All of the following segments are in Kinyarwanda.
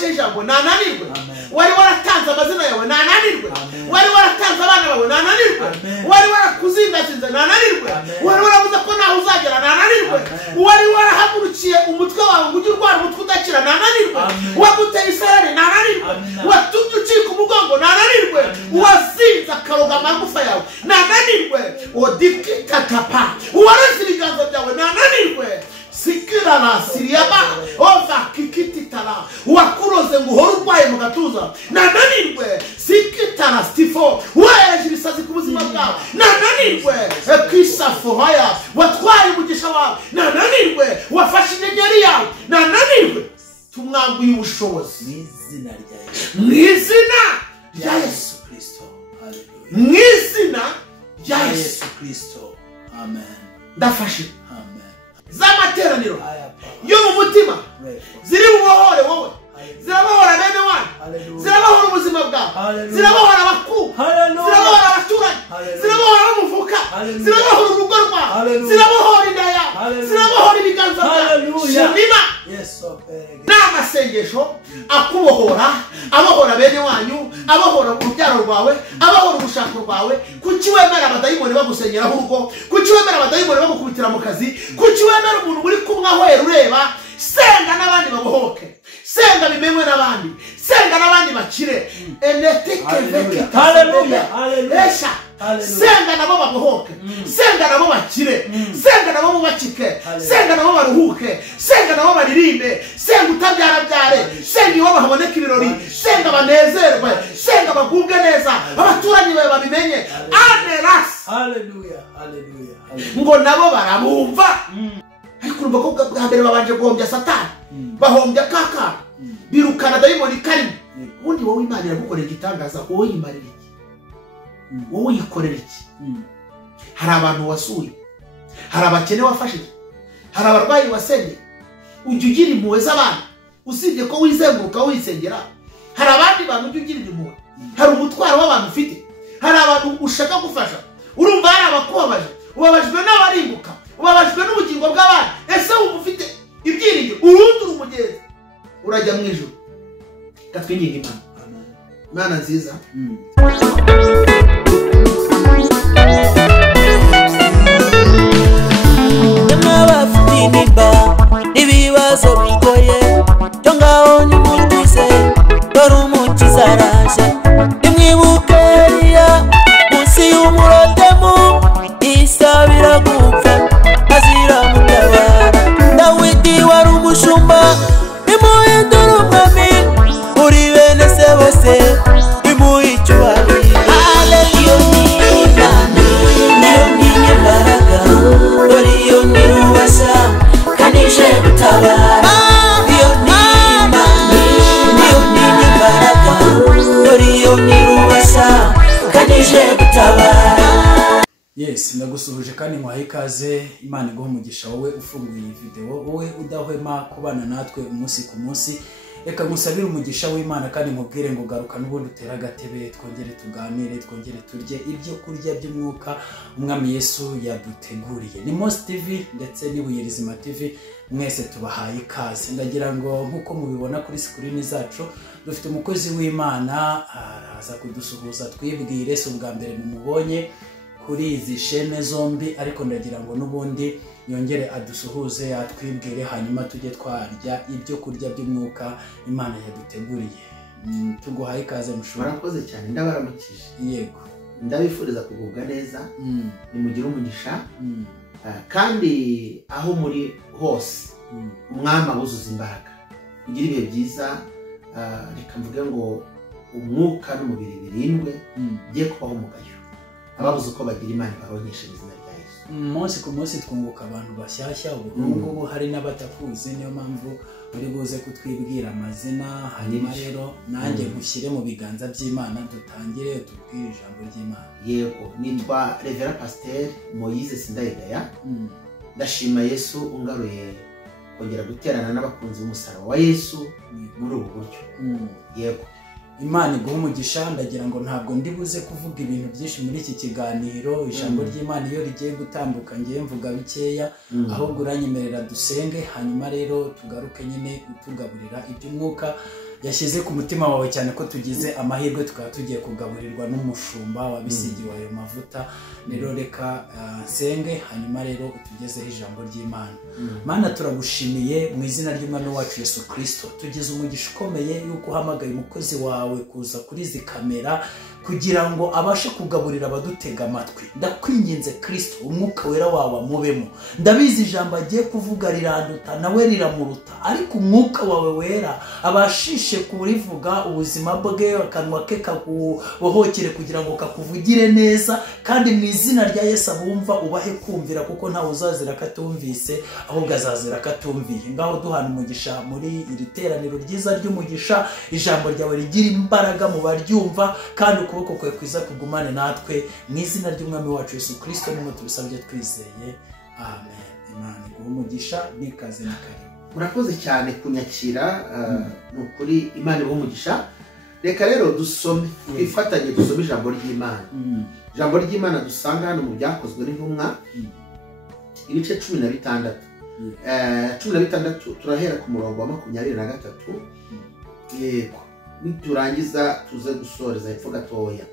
wafashe ijambo nananirwe wari waratanze amazina yawe nananirwe wari waratanze abana bawe nananirwe wari warakuzingazinze nananirwe wari waravuze ko naho uzagera nananirwe wari warahagurukiye umutwe wawe ngo ujye urwara umutwe udakira nananirwe waguteye isarari nananirwe watumye ucika umugongo nananirwe wazinze akaroga amagufa yawe nananirwe odikikatapa uwaroze ibiganza byawe nananirwe sikira na siriyaba ova kikititara wakuroze ngo uhore urwaye mu gatuza nananirwe sikitara stifo waje ibisazi ku buzima bwawe nananirwe kisafo haya watwaye umugisha wawe nananirwe wafashe inyenyeri yawe nananirwe tumwambuye ubushobozi mu izina rya Yesu Kristo mu izina rya Yesu Kristo amen ndafashe z'amateraniro yo mu mutima ziri bubohore wowe zirabohora bene wanyu zirabohora ubuzima bwawe zirabohora abakuru zirabohora abaturanyi zirabohora umufuka zirabohora urugo rwawe zirabohora inda yawe zirabohora ibiganza byawe shimima n'amasengesho akubohora abohora bene wanyu abohora urubyaro rwawe abohora urushako rwawe kuki wemera abadayimoni bagusengeraho urugo kuki wemera abadayimoni bagukubitira mu kazi kuki wemera umuntu muri kumwe ahwera ureba senga n'abandi babohoke senga bimenywe n'abandi senga n'abandi bakire haleluya esha senga nabo babohoke senga nabo bakire senga nabo bubakike senga nabo baruhuke senga nabo baririmbe senga utabyarabyare senga iwabo haboneka ibirori senga banezerwe senga bagubwe neza abaturanyi bawe babimenye aneras haleluya ngo nabo barabumva ariko urumva ko bwa mbere babanje guhombya satani bahombya kaka birukana dayimoni karimo ubundi wowe Imana iragukorera igitangaza wowe yimarira iki wowe uyikorera iki hari abantu wasuye hari abakene wafashije hari abarwayi wasengeye ujya ugira impuhwe z'abantu usibye ko wizenguruka wisengera hari abandi bantu ujya ugira impuhwe hari umutwaro w'abantu ufite hari abantu ushaka gufasha urumva hari abakubabaje ubabajwe n'abarimbuka ubabajwe n'ubugingo bw'abandi ese wumva ufite ibyiringiro urundura umugezi urajya mu ijuru katwinginga Imana nziza n'abafite intimba n'ibibazo bigoye cyo ngaho nimutuze dore umukiza araje nimwibuke Eliya munsi y'umurotemu isabira gupfa azira mutabara Dawidi wari umushumba nimuhindura umwami uri bene se bose nimuhicyubahiro haleluya Imana niyo n'imbaraga dore iyo nirubasha kandi ije gutabara iyo n'Imana niyo n'imbaraga dore iyo nirubasha kandi ije gutabara. Yes, ndagusuhuje kandi nkwaye ikaze. Imana iguha umugisha wowe ufunguye iyi video, wowe udahwema kubana natwe umunsi ku munsi. Reka ngusabire umugisha w'Imana kandi nkubwire ngo garuka n'ubundi utera agatebe twongere tuganire twongere turye ibyo kurya by'umwuka umwami Yesu yaduteguriye. Ni MOSI TV ndetse n'Ibuye Rizima TV, mwese tubahaye ikaze. Ndagira ngo nkuko mubibona kuri screen zacu dufite umukozi w'Imana araza kudusuhuza twibwire se ubwa mbere mumubonye kuri izi shene zombi, ariko ndagira ngo n'ubundi yongere adusuhuze atwibwire hanyuma tujye twarya ibyo kurya by'umwuka Imana yaduteguriye. Tuguhaye ikaze mushobora. Murakoze cyane ndabaramukije. Yego. Ndabifuriza kugubwa neza. Nimugire umugisha. Kandi aho muri hose umwami abuzuza imbaraga. Kugira ibihe byiza, reka mvuge ngo umwuka n'umubiri birindwe bye kubaho umugayo. Ababuze uko bagira Imana baronkesha izina rya Yesu. Umunsi ku munsi twunguka abantu bashyashya, ubu hari n'abatakuzi, niyo mpamvu bari buze kutwibwira amazina, hanyuma rero nanjye gushyire mu biganza by'Imana dutangire tubwire ijambo ry'Imana. Yego, nitwa Reverend Pasteur Moise SINDAYIGAYA. Ndashima Yesu ungaruye kongera guterana n'abakunzi b'umusaraba wa Yesu muri ubu buryo. Yego. Imana iguha umugisha. Ndagira ngo ntabwo ndibuze kuvuga ibintu byinshi muri iki kiganiro. Ijambo ry'Imana iyo rigiye gutambuka ngiye mvuga bikeya, ahubwo uranyemerera dusenge hanyuma rero tugaruke nyine utugaburira iby'umwuka. yashyize ku mutima wawe cyane ko tugize amahirwe tukaba tugiye kugaburirwa n'umushumba wabisigiwe ayo mavuta rero reka nsenge hanyuma rero utugezeho ijambo ry'Imana. Mana turagushimiye mu izina ry'Umwami wacu Yesu Kristo, tugize umugisha ukomeye yuko uhamagaye umukozi wawe kuza kuri izi kamera kugira ngo abashe kugaburira abadutega amatwi. Ndakwinginze Kristo, umwuka wera wawe amubemo. Ndabizi ijambo agiye kuvuga riranduta nawe riramuruta, ariko umwuka wawe wera abashishe kurivuga ubuzima bwe, akanwa ke kakubohokere kugira ngo kakuvugire neza, kandi mu izina rya Yesu abumva ubahe kumvira, kuko ntawe uzazira katumvise ahubwo azazira katumviye. Ngaho duhana umugisha muri iri teraniro ryiza ry'umugisha, ijambo ryawe rigira imbaraga mu baryumva, kandi ukuboko kwawe kwiza kugumane natwe mu izina ry'Umwami wacu Yesu Kristo nimwe tubisabye twizeye, amen. Imana iguhe umugisha, nikaze n'ikaribu. Murakoze cyane kunyakira, nukuri Imana iguhe umugisha. Reka rero dusome, twifatanye dusome ijambo ry'Imana. Ijambo ry'Imana dusanga hano mu Byakozwe n'Intumwa ibice 16. 16 turahera ku murongo wa 23. Yego, niturangiza tuze gusoreza hepfo gatoya.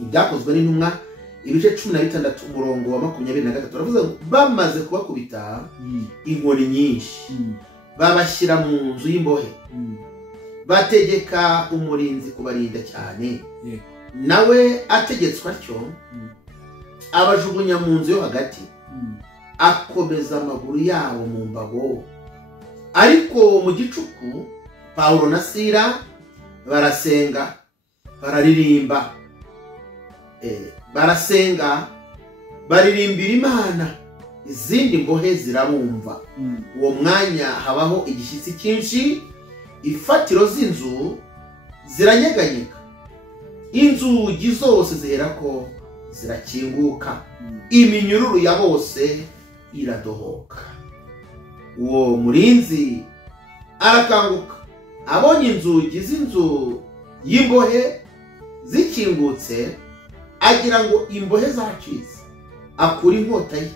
Ibyakozwe n'Intumwa ibice 16 umurongo wa 23 turavuze ngo bamaze kubakubita inkoni nyinshi, babashyira mu nzu y'imbohe, bategeka umurinzi kubarinda cyane. Nawe ategetswe atyo abajugunya mu nzu yo hagati, akomeza amaguru yabo mu mbago. Ariko mu gicuku Pawulo na Sila barasenga, bararirimba, barasenga baririmbira Imana, izindi mbohe zirabumva. Uwo mwanya habaho igishyitsi cyinshi, ifatiro z'inzu ziranyeganyega, inzugi zose ziherako zirakinguka, iminyururu ya bose iradohoka. Uwo murinzi arakanguka, abonye inzugi z'inzu y'imbohe zikingutse, agira ngo imbohe zacitse, akura inkota ye.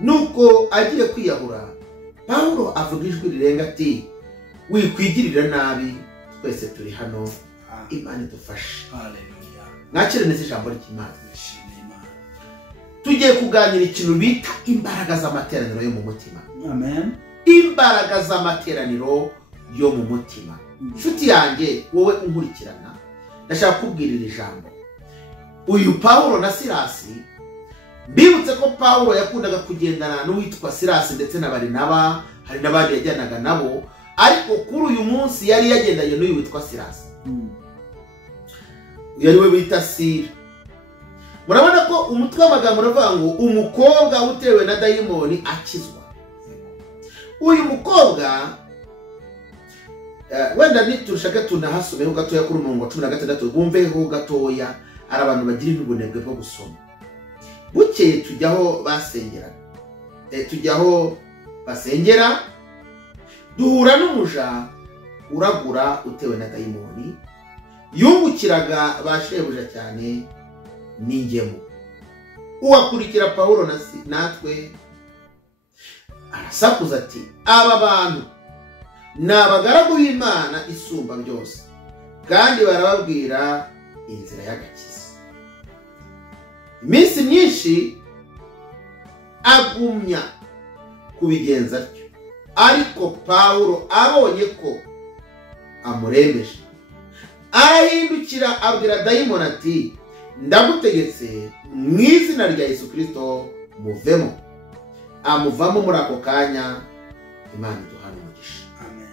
Nuko agiye kwiyahura, Pawulo avuga ijwi rirenga ati, wikwigirira nabi, twese turi hano, Imana idufashe. Haleluya. Mwakire neza ijambo ry'Imana. Tugiye kuganira ikintu bita imbaraga z'amateraniro yo mu mutima. Amen. Imbaraga z'amateraniro yo mu mutima. Nshuti yanjye, wowe unkurikirana, ndashaka kubwirira ijambo. Uyu Pawulo na Silasi, bibutse ko Pawulo yakundaga kugendana n'uwitwa Silasi ndetse na Barinaba, hari n'abandi yajyanaga nabo, ariko kuri uyu munsi yari yagendanye n'uyu witwa Silasi. Yari we bita Sila. Murabona ko umutwe w'amagambo uravuga ngo umukobwa utewe na dayimoni akizwa. Uyu mukobwa wenda niturushaka tunahasomeho gatoya kuri umurongo wa 16, bumveho gatoya, ari abantu bagira n'ubunebwe bwo gusoma. Bukeye tujyaho basengera, basengera, duhura n'umuja uragura utewe na dayimoni, yungukiraga bashebuja cyane n'ingemu. Uwakurikira Pawulo natwe arasakuza ati, aba bantu ni abagaragu b'Imana isumba byose, kandi barababwira inzira y'agakiza. Iminsi myinshi agumya kubigenza atyo, ariko Pawulo abonye ko amurembeje, arahindukira abwira dayimoni ati, ndagutegetse mu izina rya Yesu Kristo muvemo. Amuvamo muri ako kanya. Imana iduhane umugisha. Amen.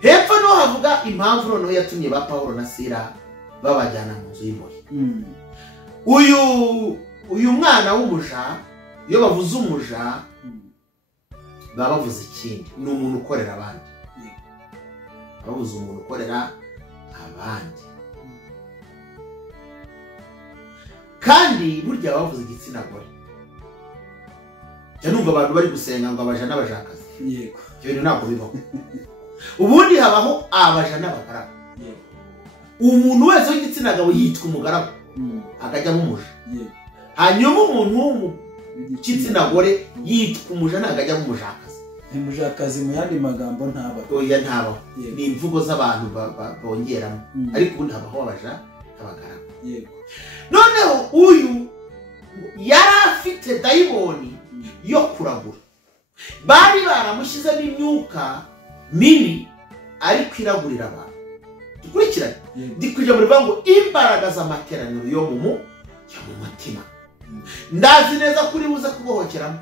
Hepfo no havuga impamvu noneho yatumye ba Pawulo na Sila babajyana mu nzu y'imbohe. Uyu mwana w'umuja, iyo bavuze umuja baba bavuze ikindi, ni umuntu ukorera abandi. Bavuze umuntu ukorera abandi. Kandi burya bavuze igitsina gore. Numva abantu bari gusenga ngo abaja n'abajakazi. Yego. Ibyo bintu ntabwo bibaho. Ubundi habaho abaja n'abagaragu. Umuntu wese w'igitsina gabo yitwa umugaragu, akajya nk'umuja. Hanyuma umuntu w'igitsina gore yitwa umuja, akajya nk'umujakazi. ntimujakazi mu yandi magambo ntaba oya ntaba ni imvugo z'abantu bongeramo ariko ubundi habaho abaja abagara yego noneho uyu yari afite dayimoni yo kuragura bari baramushyizemo imyuka mibi ariko iragurira abantu dukurikirane ndikwije muri bango imbaraga z'amateraniro yo mu mutima ndazi neza kuri buze kubohokeramo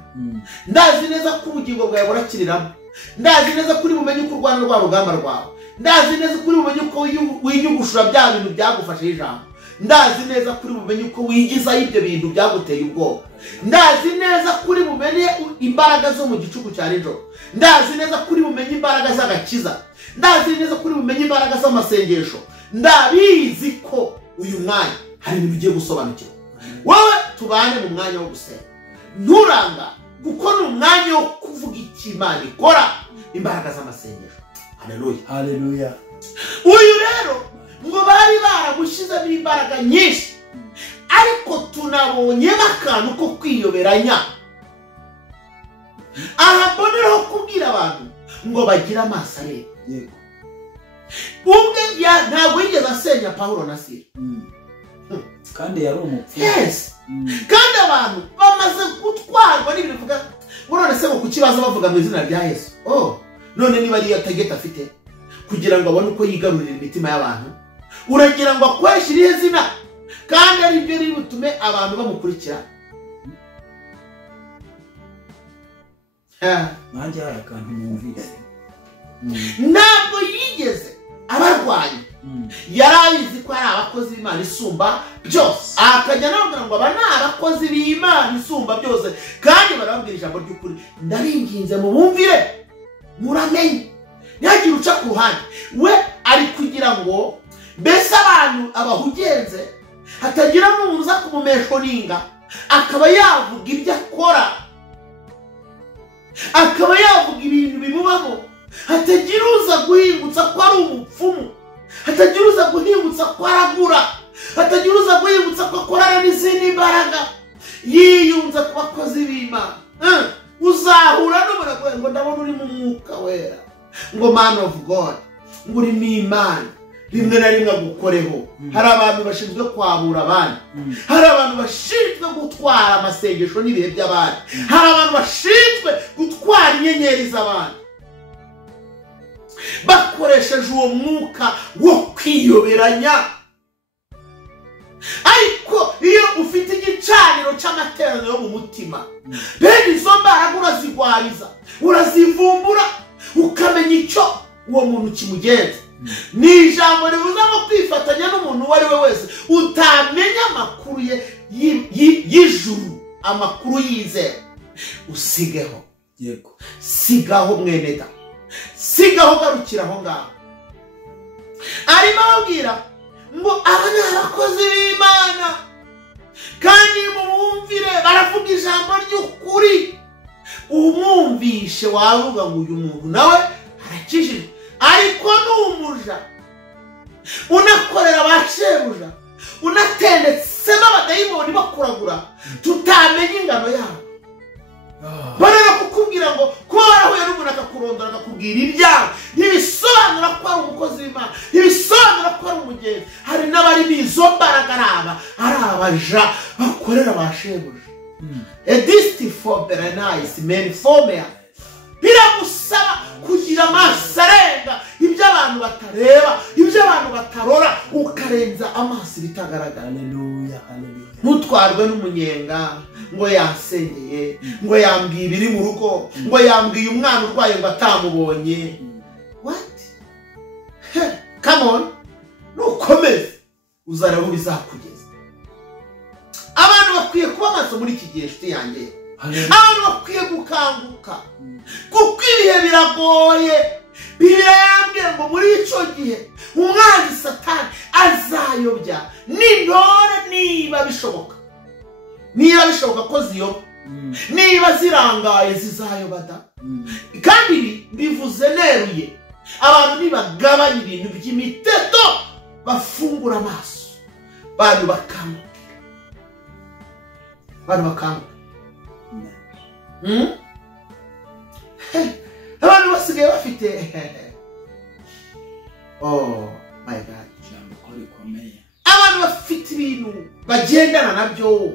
ndazi neza ko ubugingo bwawe burakiriramo ndazi neza kuri bumenye uko urwana rwa rugamba rwawe ndazi neza kuri bumenye uko winyugushura bya bintu byagufashe ijambo ndazi neza kuri bumenye uko wigiza ibyo bintu byaguteye ubwoba ndazi neza kuri bumenye imbaraga zo mu gicuku cya nijoro ndazi neza kuri bumenye imbaraga z'agakiza ndazi neza kuri bumenye imbaraga z'amasengesho ndabizi ko uyu mwanya hari ibintu ugiye gusobanukirwa wowe tubane mu mwanya wo gusenga nturanga kuko ni umwanya wo kuvuga icyo Imana ikora imbaraga z'amasengesho haleluya haleluya uyu rero ngo bari baramushyizemo imbaraga nyinshi ariko tunabonyemo akantu ko kwiyoberanya aha mboneraho kubwira abantu ngo bagire amaso areba yego ubwe ntabwo yigeze asenya Pawulo na Sila kandi yari umupfumu yes kandi abantu bamaze gutwarwa n'ibintu bivuga ngo none se ngo kukibaza bavuga mu izina rya Yesu none niba ari tageta afite kugira ngo abone uko yigarurira imitima y'abantu uragira ngo akoreshe irihe zina kandi ari byo riri butume abantu bamukurikira nanjye hari akantu mwumvise ntabwo yigeze abarwanya yari abizi ko ari abakozi b'Imana isumba byose akajya anababwira ngo aba ni abakozi b'Imana isumba byose kandi barababwira ijambo ry'ukuri ndaringinze mu bumvire muramenye ntihagire uca ku ruhande we ari kugira ngo mbese abantu abahugenze hatagira n'umuntu uza kumumeshoninga akaba yavuga ibyo akora akaba yavuga ibintu bimubamo hatagira uza guhingutsa ko ari umupfumu hatagira uza guhingutsa ko aragura hatagira uza guhingutsa ko akorana n'izindi mbaraga yiyunze ku bakozi b'Imana uzahura n'umuragwe ngo ndabona uri mu mwuka wera ngo man of God ngo uri mu Imana rimwe na rimwe agukoreho hari abantu bashinzwe kwabura abandi hari abantu bashinzwe gutwara amasengesho n'ibihe by'abandi hari abantu bashinzwe gutwara inyenyeri z'abandi bakoresheje uwo mwuka wo kwiyoberanya ariko iyo ufite igicaniro cy'amateraniro yo mu mutima bene izo mbaraga urazigwariza urazivumbura ukamenya icyo uwo muntu kimugenza ni ijambo rivuze ngo kwifatanya n'umuntu uwo ari we wese utamenya amakuru ye y'ijuru amakuru yizewe usigeho yego sigaho mwene da sigaho garukira aho ngaho arimo ababwira ngo aba ni abakozi b'Imana kandi mubumvire baravuga ijambo ry'ukuri umwumvishe wavuga ngo uyu muntu nawe arakijijwe ariko n'umuja unakorera bashebuja unatendetsemo abadayimoni bakuragura tutamenya ingano yabo barera kukubwira ngo ko warahuye n'umuntu akakurondora akakubwira ibyabo ntibisobanura ko ari umukozi w'Imana ntibisobanura ko ari umugenzi hari n'abari n'izo mbaraga ari abaja bakorera bashebuja edisiti for berenayisi meni fomeya biragusaba kugira amaso arenga ibyo abantu batareba ibyo abantu batarora ukarenza amaso bitagaragara haleluya haleluya ntutwarwe n'umunyenga ngo yansengeye ngo yambwiye ibiri mu rugo ngo yambwiye umwana urwaye ngo atamubonye what come on nukomeze uzareba bizakugeza abantu bakwiye kuba amaso muri iki gihe nshuti yanjye abantu bakwiye gukanguka kuko ibihe biragoye Bibiliya yambwiye ngo muri icyo gihe umwanzi Satani azayobya n'intore niba bishoboka ko ziyoba niba zirangaye zizayobada kandi ibi bivuze neruye abantu nibagabanya ibintu by'imiteto bafungura amaso bantu bakanguka abantu basigaye bafite oh my god jambo ko rikomeye abantu bafite ibintu bagendana nabyo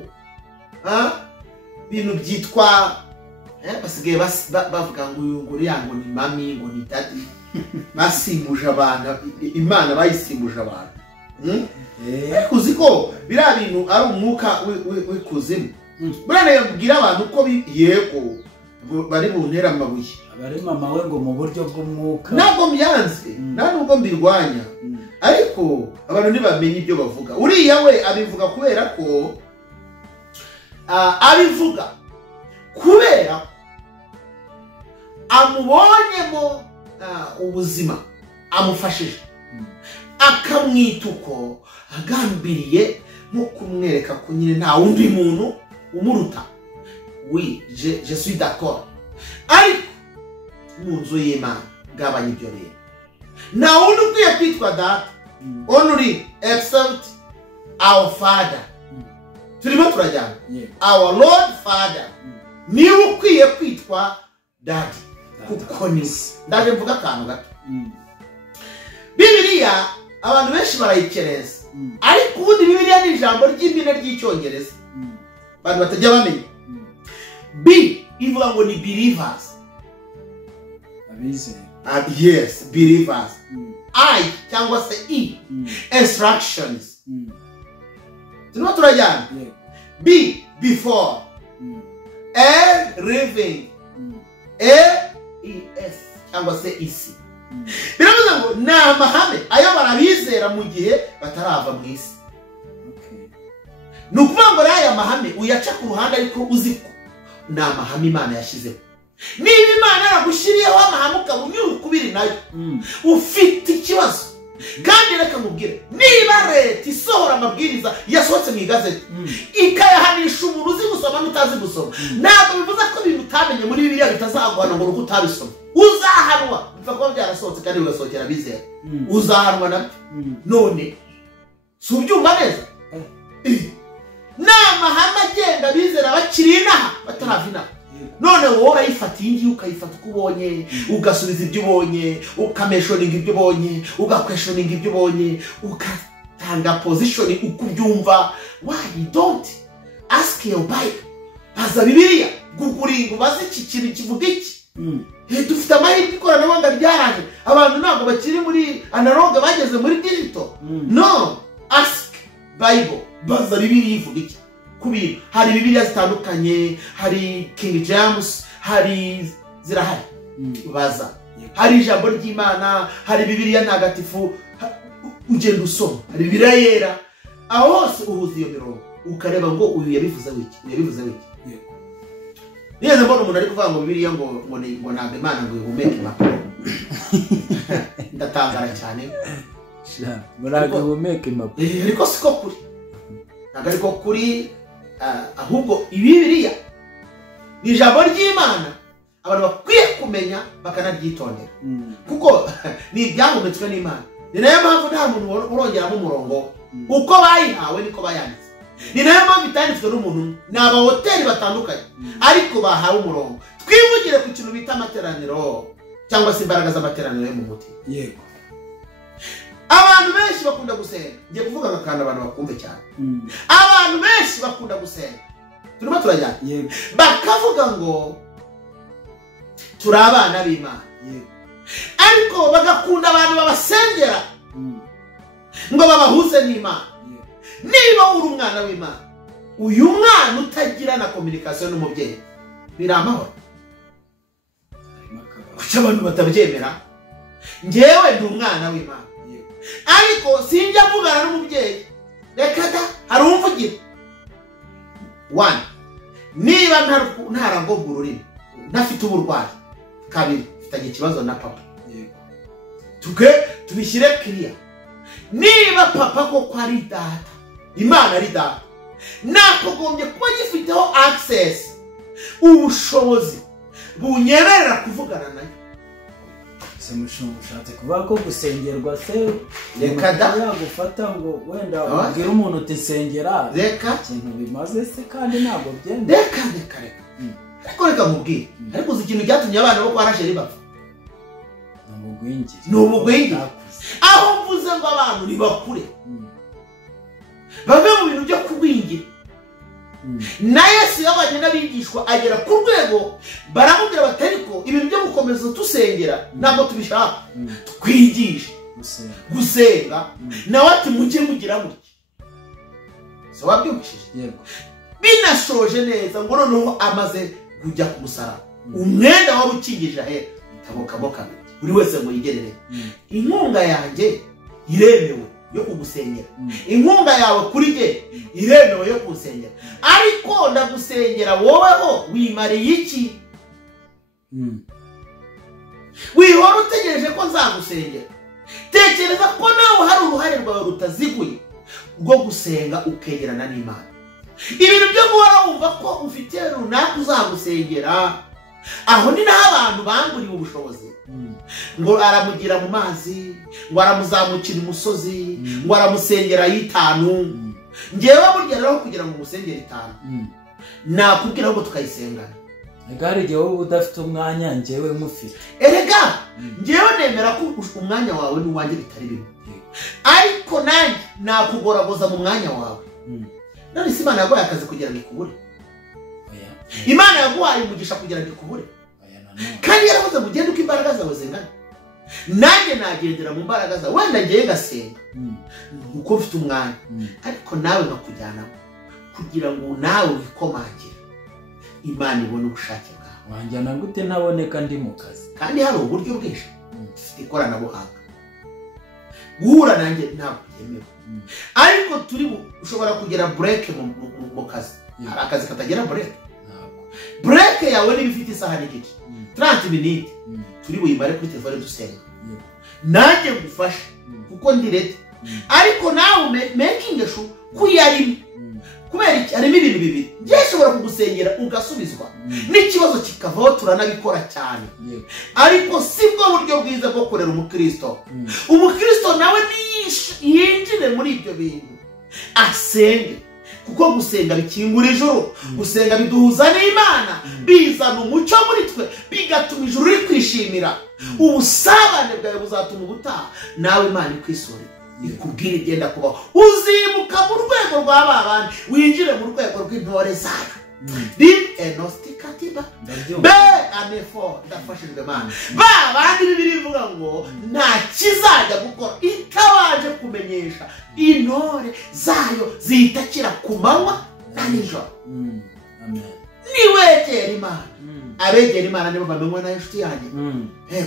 ibintu byitwa basigaye bavuga ngo uyu nguri yango ni mami ngo ni daddy basimbuje abantu imana bayisimbuje abantu uzi ko biriya bintu ari umwuka w'ikuzimu burane yabwira abantu ko yego bari buntera amabuye abari mama we ngo mu buryo bw'umwuka ntabwo mbyanze ntabwo mbirwanya ariko abantu ntibamenye ibyo bavuga uriya we abivuga kubera ko abivuga kubera amubonyemo ubuzima amufashije akamwita uko agambiriye nko kumwereka ko nyine nta wundi muntu umuruta oui je suis d'accord ariko mu nzu y'Imana gabanya ibyo rero nta wundi ukwiye kwitwa data only except our father turimo turajyana our Lord Father niwe ukwiye kwitwa daddy kuko ni ndaje mvuga akantu gato Bibiliya abantu benshi barayikereza ariko ubundi Bibiliya ni ijambo ry'impine ry'icyongereza abantu batajya bamenya B ivuga ngo ni believers abizeye yes believers I cyangwa se E instructions turimo turajyana B before A living A es cyangwa se isi biravuga ngo ni amahame ayo barabizera mu gihe batarava mu isi ni ukuvuga ngo aya mahame uyaca ku ruhande ariko uzi ko ni amahame Imana yashyizeho niba Imana yaragushyiriyeho amahame ukaba ukubiri nayo ufite ikibazo kandi reka nkubwire niba leta isohora amabwiriza yasohotse mu igazeti ikayahanisha umuntu uzi gusoma n'utazi gusoma ntabwo bivuze ko ibintu utamenye muri Bibiliya bitazaguhana ngo uko utabisoma uzahanwa bipfa kuba byarasohotse kandi bigasohokera bizera uzahanwa nabyo none si ubyumva neza ni amahame agenda bizera bakiri inaha batarava inaha none wowe urayifata iyi ngiyi ukayifata uko ubonye ugasubiza ibyo ubonye ukameshoninga ibyo ubonye ugakweshoninga ibyo ubonye ugatanga position uko ubyumva why you don't ask your Bible baza Bibiliya guguringa ubaze iki kintu kivuga iki dufite amahirwe ikoranabuhanga ryaraje abantu ntabwo bakiri muri analogue bageze muri digital no ask Bible baza Bibiliya ivuga iki kubiri hari Bibiliya zitandukanye hari King James hari zirahari baza hari ijambo ry'Imana hari Bibiliya ntagatifu ugenda usoma hari Bibiliya yera aho hose uhuza iyo mirongo ukareba ngo uyu yabivuze wiki Niye mbona umuntu ari kuvuga ngo Bibiliya ngo ntabwo Imana ngo ihumeke impapuro ndatangara cyane ntabwo ihumeke impapuro ariko siko kuri ntabwo ariko kuri ahubwo Bibiliya ni ijambo ry'Imana abantu bakwiye kumenya bakanaryitondera kuko ni ibyahumetswe n'Imana ni nayo mpamvu nta muntu urongeramo umurongo uko bayihawe niko bayanditse ni nayo mpamvu itanditswe n'umuntu ni abahoteli batandukanye ariko bahawe umurongo twivugire ku kintu bita amateraniro cyangwa se imbaraga z'amateraniro yo mu mutima yego abantu benshi bakunda gusenga ngiye kuvuga akana abantu bakumve cyane abantu benshi bakunda gusenga turimo turajyana bakavuga ngo turi abana b'Imana ariko bagakunda abantu babasengera ngo babahuze n'Imana niba uri umwana w'Imana uyu mwana utagira na communication n'umubyeyi biramahoro kuki abantu batabyemera njyewe ndi umwana w'Imana ariko sinjya mvugana n'umubyeyi reka da hari umvugira one niba ntarangobwa ururimi ntafite uburwayi kabiri mfitanye ikibazo na papa tubishyire clear niba papa koko ari data Imana ari data nakogombye kuba gifiteho access ubushobozi bunyemerera kuvugana nayo mushatse kuvuga ko gusengerwa se reka da yagufata ngo wenda ubwira umuntu utisengera reka ikintu bimaze se kandi ntabwo byenda reka ariko reka nkubwire ariko uzi ikintu cyatumye abana bo kwa Rasheli bapfa ubugwingire aho mvuze ngo abantu ntibakure bave mu bintu byo kugwingira na Yesu yabanye n'abigishwa agera ku rwego baramubwira batari ko ibintu byo gukomeza tusengera ntabwo tubishaka twigisha gusenga nawe ati mujye mugira mutya so wabyumvishije binashoje neza ngo noneho amaze kujya ku musaraba umwenda wari ukingije ahera kaboka buri wese ngo yigerere inkunga yanjye iremewe yo kugusengera inkunga yawe kuri jye iremewe yo kugusengera ariko ndagusengera woweho wimariye iki wihora utegereje ko nzagusengera tekereza ko nawe hari uruhare rwawe rutaziguye rwo gusenga ukegerana n'Imana ibintu byo guhora wumva ko ufite runaka uzagusengera aho ni naho abantu banguriwe ubushobozi ngo aramugira mu mazi ngo aramuzamukira umusozi ngo aramusengera y'itanu ngewe burya rero kugira ngo umusengere 5 nakubwira ngo tukayisengana egare igihe wowe udafite umwanya ngewe mufite erega ngewe nemera ko umwanya wawe n'uwanjye bitari bimwe ariko nanjye nakugoragoza mu mwanya wawe none si Imana yaguhaye akazi kugira ngo ikubure Imana yaguhaye umugisha kugira ngo ikubure kandi yaravuze ngo ugende uko imbaraga zawe zingana nanjye nagendera mu mbaraga zawe wenda ngiye ngasenga uko mfite umwanya ariko nawe nkakujyanamo kugira ngo nawe wikomangire Imana ibone ubushake bwawe wanjyana gute ntaboneka ndi mu kazi kandi hari uburyo bwinshi dufite ikoranabuhanga guhura nanjye ntabwo byemewe ariko turi ushobora kugera break mu kazi hari akazi katagira break yawe niba ifite isaha n'igice 30 minutes turi buyimare kuri telefone dusenga nanjye gufasha kuko ndi ready ariko nawe making sure kuyarimo kubera iki harimo ibintu bibiri byashobora kugusengera ugasubizwa n'ikibazo kikavaho turanabikora cyane ariko sibwo buryo bwiza bwo kurera umukristo nawe yinjire muri ibyo bintu asenge kuko gusenga bikingura ijuru gusenga biduhuza n'Imana bizana umucyo muri twe bigatuma ijuru rikwishimira ubusabane bwawe buzatuma ubutaha nawe Imana ikwisorera ikubwira igenda kubaho uzimuka mu rwego rw'ababandi winjire mu rwego rw'intore zayo dim enostikatiba be amefo ndafashijwe Imana babandi bibiri bivuga ngo nta kizajya gukora itabanje kumenyesha intore zayo zitakira ku manywa na nijoro niwegera Imana abegera Imana nibo bamenywa na inshuti yanjye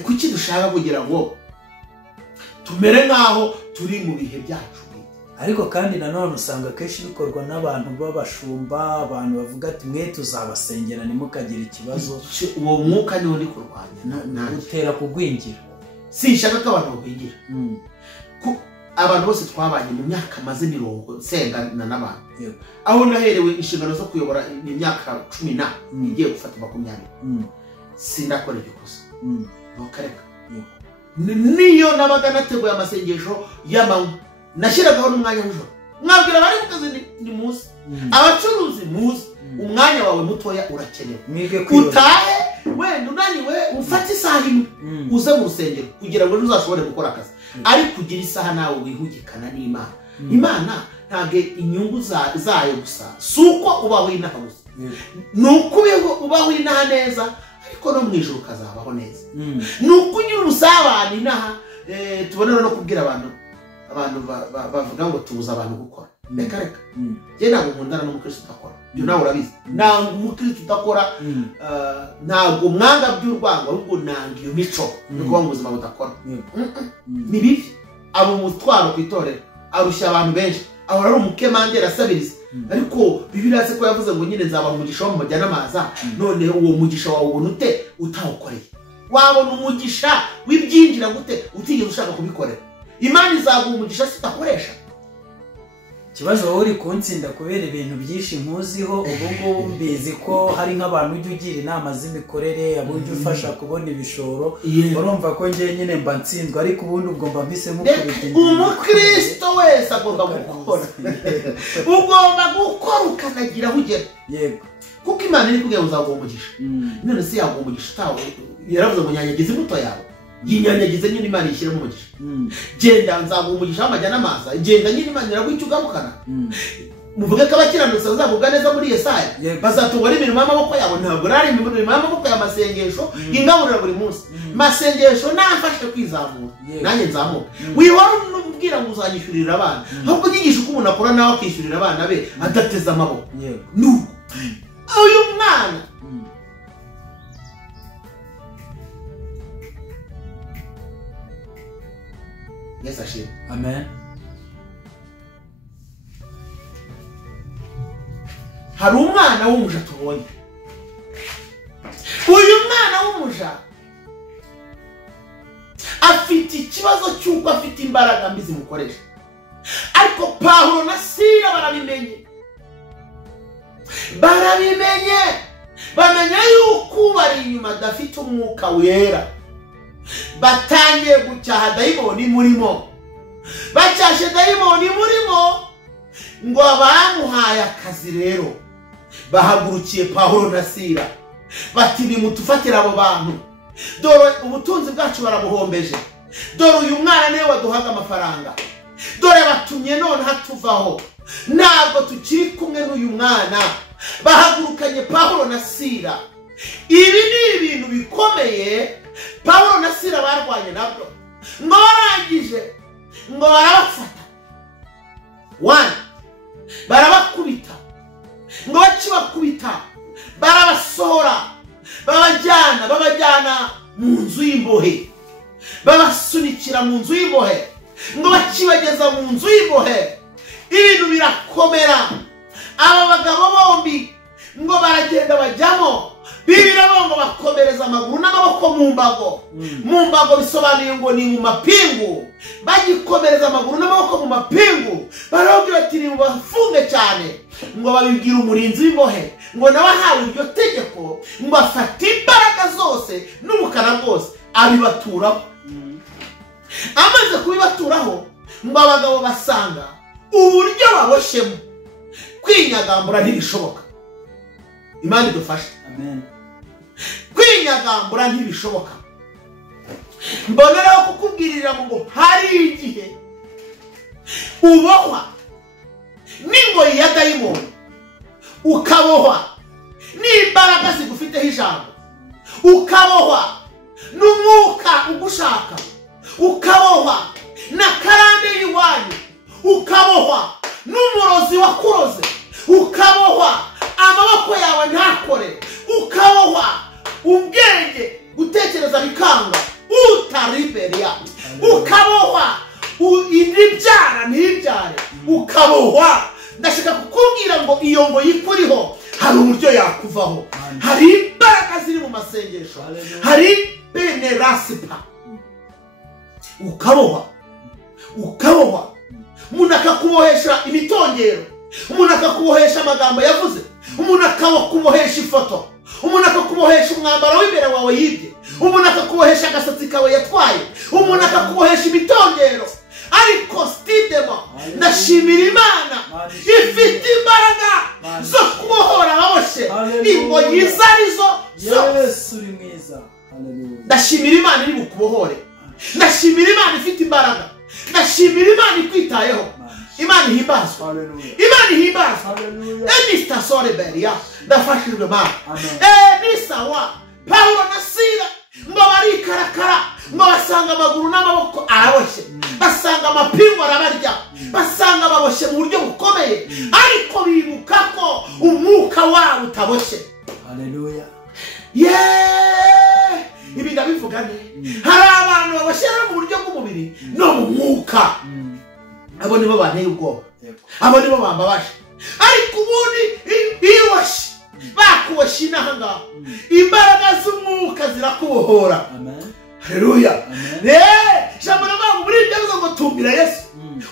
kuki dushaka kugira ngo tumere nkaho turi mu bihe byacu ariko kandi nanone usanga kenshi bikorwa n'abantu b'abashumba abantu bavuga ati mwe tuzabasengera nimukagira ikibazo uwo mwuka niwo ndi kurwanya utera kugwingira sinshaka ko abantu bagwingira abantu bose twabanye mu myaka maze 70 sengana n'abantu aho naherewe inshingano zo kuyobora imyaka 10 igiye gufata 20 sindakora ibyo kosa nokareka niyo nabaga nateguye amasengesho y'amanywa nashyiragaho n'umwanya w'ijoro mwabwira abari mu kazi ni muzi abacuruzi muzi umwanya wawe mutoya urakenewe utahe wenda unaniwe ufate isaha imwe uze mu rusengero kugira ngo ntuzashobore gukora akazi ari kugira isaha nawe wihugikana n'Imana Imana ntabwo inyungu zayo gusa suko uba winaha gusa nuko uba winaha neza ariko no mu ijuru kazabaho neza nuko unyura urusabane inaha tubonera no kubwira abantu bavuga ngo tubuza abantu gukora reka je ntabwo nkundana n'umukristo udakora byo nawe urabizi ntabwo umukristo udakora ntabwo mwanga by'urwango ahubwo nanga iyo mico no kuba mu buzima budakora ni bibi abo mutwaro kwitorera arusha abantu benshi ahora ari umukemandera asabiriza ariko Bibiliya se ko yavuze ngo nyine nzaba umugisha wo mu majyana amaza none uwo mugisha wawe ubona ute utawukoreye wabona umugisha w'ibyinjira gute utigeze ushaka kubikorera Imana izaguha umugisha sitakoresha kibazo wowe uri kuntsinda kubera ibintu byinshi nkuziho ubwo mbizi ko hari nk'abantu ujye ugira inama z'imikorere abujye ufasha kubona ibishoro urumva ko ngiye nyine mba ntsindwa ariko ubundi ubwo mba mbise nk'ukubita umukristo wese agomba gukora ugomba gukora ukanagira aho ugera yego kuko Imana iri kugira uzaguha umugisha none se yaguha umugisha utawe yaravuze ngo nyanyagize imbuto yawe yinyanyagize nyine Imana ishyira mu mugisha genda nzaguha umugisha w'amajyana amaza genda nyine Imana iragwita ugarukana muvuge ko abakiranutsi bazavuga neza muri Yesaya bazatungwa n'imirimo y'amaboko yabo ntabwo ari imirimo y'amaboko y'amasengesho ingaburira buri munsi masengesho nafashe kwizamura nanjye nzamuka wihora ubwira ngo uzanyishyurira abana ahubwo nyigisha uko umuntu akora nawe akishyurira abana be adateze amaboko nuko uyu mwana Yesu ashimwe amen hari umwana w'umuja tubonye uyu mwana w'umuja afite ikibazo cy'uko afite imbaraga mbi zimukoresha ariko Pawulo na Sila barabimenye bamenya yuko bari inyuma adafite umwuka wera batangiye gucyaha dayimoni murimo bacyashe dayimoni murimo ngo bamuhaye akazi rero bahagurukiye Pawulo na Sila bati nimutufatira abo bantu dore ubutunzi bwacu barabuhombeje dore uyu mwana niwe waduhaga amafaranga dore batumye none hatuvaho ntabwo tukiri kumwe n'uyu mwana bahagurukanye Pawulo na Sila ibi ni ibintu bikomeye Pawulo na Sila barwanye nabyo ngo barangije ngo barabafata barabakubita ngo bakibakubita barabasohora babajyana mu nzu y'imbohe babasunikira mu nzu y'imbohe ngo bakibageza mu nzu y'imbohe ibintu birakomera aba bagabo bombi ngo baragenda bajyamo bibira ngo bakomereza amaguru n'amaboko mu mbago bisobanuye ngo ni mu mapingu bagikomereza amaguru n'amaboko mu mapingu barabwira bati ni bafunge cyane ngo babibwira umurinzi w'imbohe ngo nawe ahawe iryo tegeko ngo afate imbaraga zose n'ubukana bwose abibaturaho amaze kubibaturaho ngo abagabo basanga uburyo baboshyemo kwinyagambura ntibishoboka Imana idufashe amen kwinyagambura ntibishoboka mboneraho kukubwirira ngo hari igihe ubohwa n'ingoyi ya dayimoni ukabohwa n'imbaraga zigufiteho ijambo ukabohwa n'umwuka ugushaka ukabohwa na karande y'iwanyu ukabohwa n'umurozi wakuroze ukabohwa amaboko yawe ntakore ukabohwa ubwenge gutekereza bikanga utariberia ukabohwa ibibyara ntibyare ukabohwa ndashaka kukubwira ngo iyo ngo yikuriho hari uburyo yakuvaho hari imbaraga ziri mu masengesho hari benerasipa ukabohwa umuntu akakubohesha imitongero umuntu akakubohesha amagambo yavuze umuntu akakubohesha ifoto umuntu akakubohesha umwambaro w'imbere wawe yibye umuntu akakubohesha agasatsi kawe yatwaye umuntu akakubohesha imitongero ariko stidema ndashimira Imana ifite imbaraga zo kubohora ababoshe ingoyi zarizo Yesu uri mwiza haleluya ndashimira Imana iri bukubohore ndashimira Imana ifite imbaraga ndashimira Imana ikwitayeho Imana ihimbazwe Imana ihimbazwe Enista sore beria ndafashijwe Imana ni sawa Pawulo na Sila ngo barikarakara ngo basanga amaguru n'amaboko araboshye basanga amapingu arabarya basanga baboshye mu buryo bukomeye ariko bibuka ko umwuka wabo utaboshye haleluya ibi ndabivuga nte hari abantu baboshye mu buryo bw'umubiri no mu mwuka abo nibo banteye ubwoba abo nibo bambabaje ariko ubundi iwashe bakuboshye inaha ngaha imbaraga z'umwuka zirakubohora haleluya ijambo rivuga muri ibyo bivuga ngo tumbira Yesu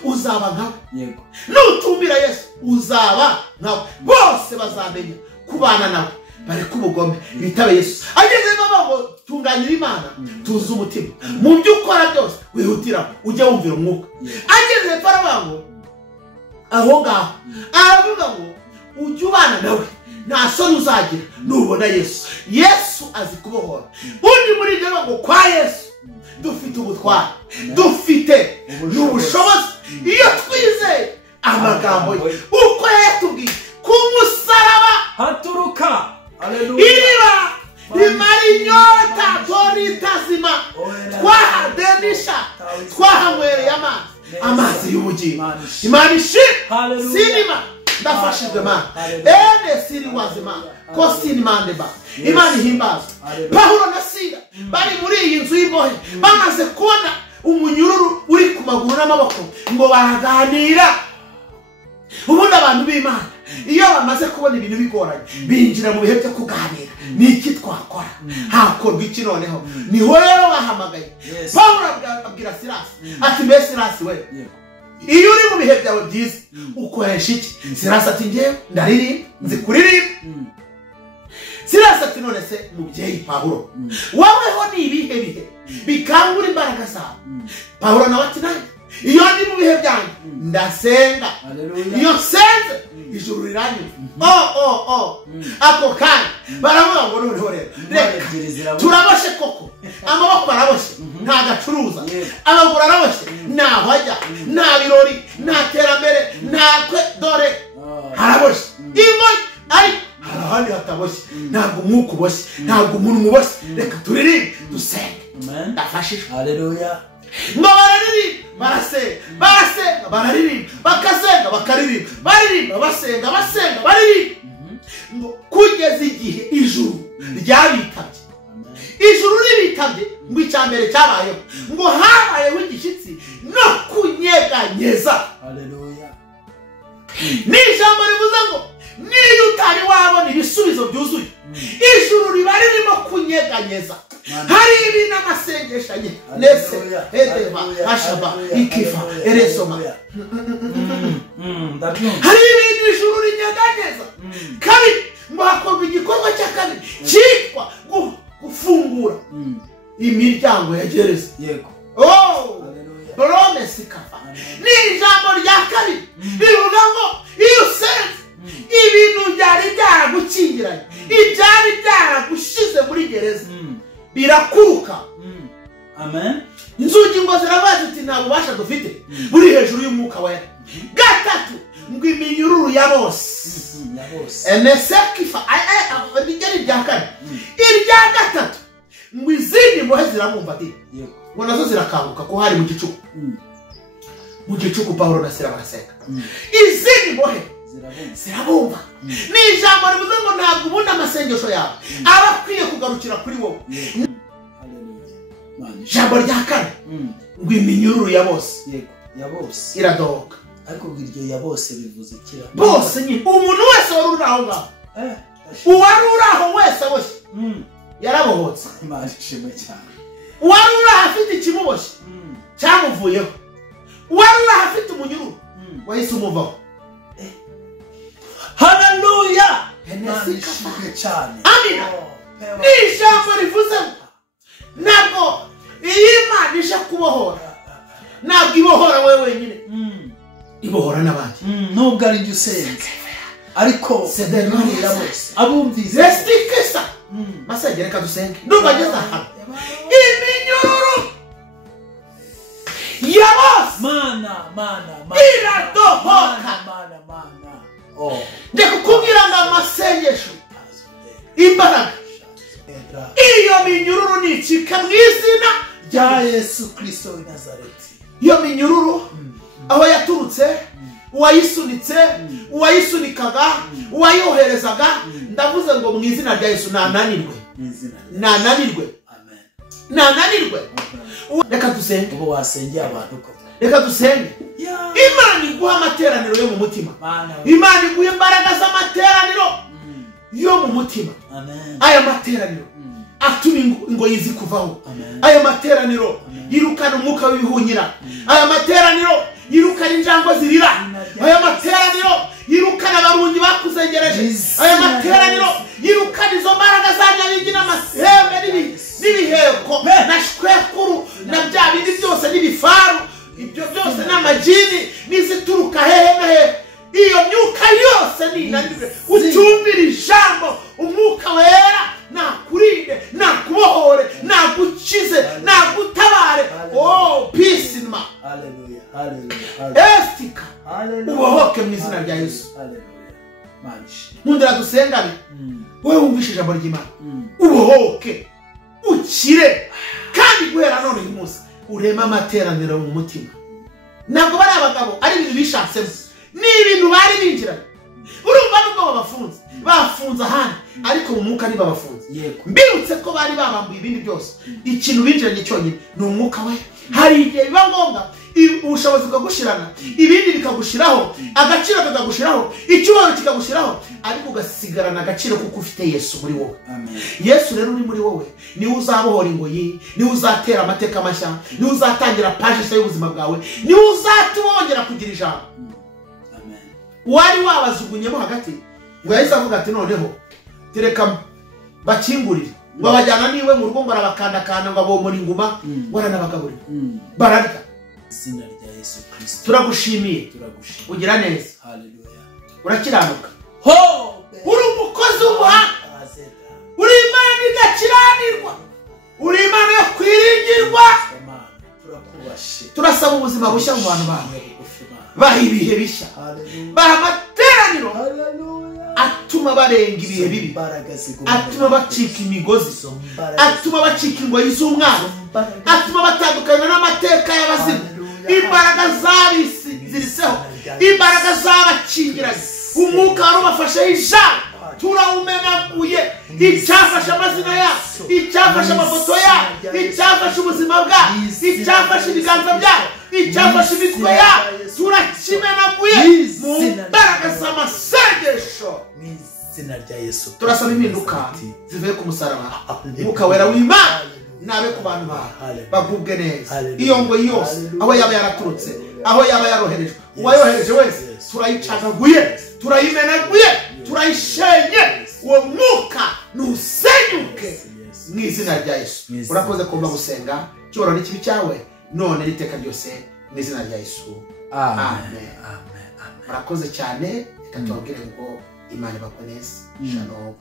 uzaba nkawe nutumbira Yesu uzaba nkawe bose bazamenya kubana nawe bari kubugome bitabe Yesu ageze baba ngo tunganyira Imana tuzi umutima mu byo ukora byose wihutira ujye wumvira umwuka ageze parabango aho ngaho aravuga ngo ujye ubana nawe nta soni uzagira nubona Yesu azi kubohora undi muri ibyo ngo kwa Yesu dufite ubutware dufite n'ubushobozi iyo twizeye amagambo ye uko yatubwiye ku musaraba haturuka iriba rimara inyota dore itazima twahadenisha twahanywereye amazi y'ubugingo imana ishimwe sinima ndafashijwe mana ene siri wazima ko sinimandeba imana ihimbaza Pawulo na Sila bari muri iyi nzu y'imbohe bamaze kubona umunyururu uri ku maguru n'amaboko ngo baraganira ubundi abantu b'Imana iyo bamaze kubona ibintu bigoranye binjira mu bihe byo kuganira niki twakora hakorwa iki noneho ni rero bahamagaye Pawulo abwira Silasi ati mbese Silasi we iyo uri mu bihe byawe byiza ukoresha iki Silasi ati ngewe ndaririmba nzi kuririmba Silasi ati none se mubyeyi Pawulo woweho ni ibihe bihe bikangura imbaraga zawe Pawulo nawe ati nanjye iyo ndi mu bihe byanjye ndasenga iyo nsenze ijuru riranyura ako kanya baravuga ngo noneho rero reka turaboshe koko amaboko araboshe nta gacuruza amaguru araboshe ntaho ajya nta birori nta terambere ntakwe dore haraboshe ingoyi ariko hari ahandi hataboshe ntabwo umwuka uboshe ntabwo umuntu umuboshe reka turirimbe dusenge ndafashijwe haleluya ngo bararirimba barasenga bararirimba bakasenga bakaririmba baririmba basenga baririmba ngo kugeza igihe ijuru ryabitabye ijuru ribitabye ngo icyambere cyabayeho ngo habayeho igishyitsi no kunyeganyeza haleluya ni ijambo rivuze ngo niyo utari wabona ibisubizo byuzuye ijuru riba ririmo kunyeganyeza hari ibintu amasengesho anye nese edeva ashaba ikifa eresoma hari ibintu ijuru rinyeganyeza kabiri ngo hakorwa igikorwa cya kabiri cyitwa gufungura imiryango ya gereza yego promesi kafa ni ijambo rya kabiri rivuga ngo iyo usenze ibintu byari byaragukingiranye ibyari byaragushize muri gereza birakuruka amen inzugi ngo zirabaza iti nta bubasha dufite buri hejuru y'umwuka wera gatatu ngo iminyururu ya bose enesekifa nigeri rya kane irya gatatu ngo izindi mbohe ziramwumva ati ngo nazo zirakanguka ko hari mu gicuku Pawulo na Sila barasenga izindi mbohe zirabumva ni ijambo rivuze ngo ntabwo ubundi amasengesho yawe aba akwiye kugarukira kuri wowe ijambo rya kane ngo iminyururu ya bose iradohoka ariko iryo ya bose bivuze kira bose nyine umuntu wese wari uri aho ngaho uwari uri aho wese aboshye yarabohotse imana ishimwe cyane uwari uri aho afite ikimuboshye cyamuvuyeho uwari uri aho afite umunyururu wahise umuvaho haleluya ishimwe cyane amina ni ijambo rivuze ntabwo iyi Imana ije kubohora ntabwo ibohora wowe wenyine ibohora n'abandi nubwo ari byo usenze ariko sedemani ya bose abumvise restikesa masenge reka dusenge ndumva ngeze aha iminyururu ya bose mana iradohoka ndekukubwira ngo amasengesho imbaraga iyo minyururu nicika mu izina rya Yesu Kristo w'i Nazareti iyo minyururu aho yaturutse uwayisunitse uwayisunikaga uwayoherezaga ndavuze ngo mu izina rya Yesu nananirwe reka dusenge ubu wasengeye abantu ko reka dusenge Imana iguha amateraniro yo mu mutima Imana iguha imbaraga z'amateraniro yo mu mutima aya materaniro atuma ingoyi zikuvaho aya materaniro yirukana umwuka w'ibihunyira aya materaniro yirukana injangwe zirira aya materaniro yirukana abarungi bakuzengereje aya materaniro yirukana izo mbaraga zanyabingi n'amahembe n'ibiheko na shwekuru na bya bindi byose n'ibifaru ibyo byose n'amajini n'izituruka hehe na hehe iyo myuka yose ninanirwe utumvira ijambo umwuka wera nakurinde nakubohore nagukize naguta testika ubohoke mu izina rya Yesu. Nkundira dusengane wowe wumvise ijambo ry'Imana ubohoke ukire kandi guhera none uyu munsi urema amateraniro mu mutima. Ntabwo bari abagabo ari ibintu bishatsemo, ni ibintu bari binjiranye. Urumva nubwo bafunze ahandi ariko mu mwuka niba bafunze. Mbirutse ko bari babambuye ibindi byose, ikintu binjiranye cyonyine ni umwuka we. Hari igihe biba ngombwa ubushobozi bwagushirana, ibindi bikagushiraho, agaciro kakagushiraho, icyubahiro kikagushiraho, ariko ugasigarana agaciro kuko ufite Yesu muri wowe. Yesu rero uri muri wowe niwe uzabohora ingoyi, niwe uzatera amateka mashya, niwe uzatangira page nshya y'ubuzima bwawe, niwe uzatubongera kugira ijambo. Wari wabazugunyemo hagati ngo yahise avuga ati noneho tereka bakingurire ngo bajyana niwe mu rugo ngo arabakandakanda ngo abomora inguma ngo aranabagaburira bararya. Izina rya Yesu Kristo turagushimiye ugira neza. Haleluya. Urakiranuka uri umukozi w'ubuhamya, uri Imana igakiranirwa, uri Imana yo kwiringirwa. Turasaba ubuzima bushya mu bantu bawe, baha ibihe bishya, baha amateraniro atuma barenga ibihe bibi, atuma bacika imigozi, atuma bacika ingoyi z'umwana, atuma batandukana n'amateka y'abazimu, imbaraga z'abisi ziriseho, imbaraga z'abakingiranye. Umwuka wari ubafasheho ijambo turawumenaguye, icyafashe amazina yabo, icyafashe amafoto yabo, icyafashe ubuzima bwabo, icyafashe ibiganza byabo, icyafashe imitwe yabo, turakimenaguye mu mbaraga z'amasengesho. Turasaba impinduka zivuye ku musaraba. Umwuka wera w'Imana nabe ku bantu bawe bagubwe neza. Iyo ngo yose aho yaba yaraturutse, aho yaba yaroherejwe, uwayohereje wese turayicagaguye, turayimenaguye, turayishenye. Uwo mwuka nusenyuke mu izina rya Yesu. Urakoze kumva gusenga, cyoro n'ikibi cyawe none riteka ryose mu izina rya Yesu. Amen. Murakoze cyane, reka tubabwire ngo Imana ibakoneze. Shalom.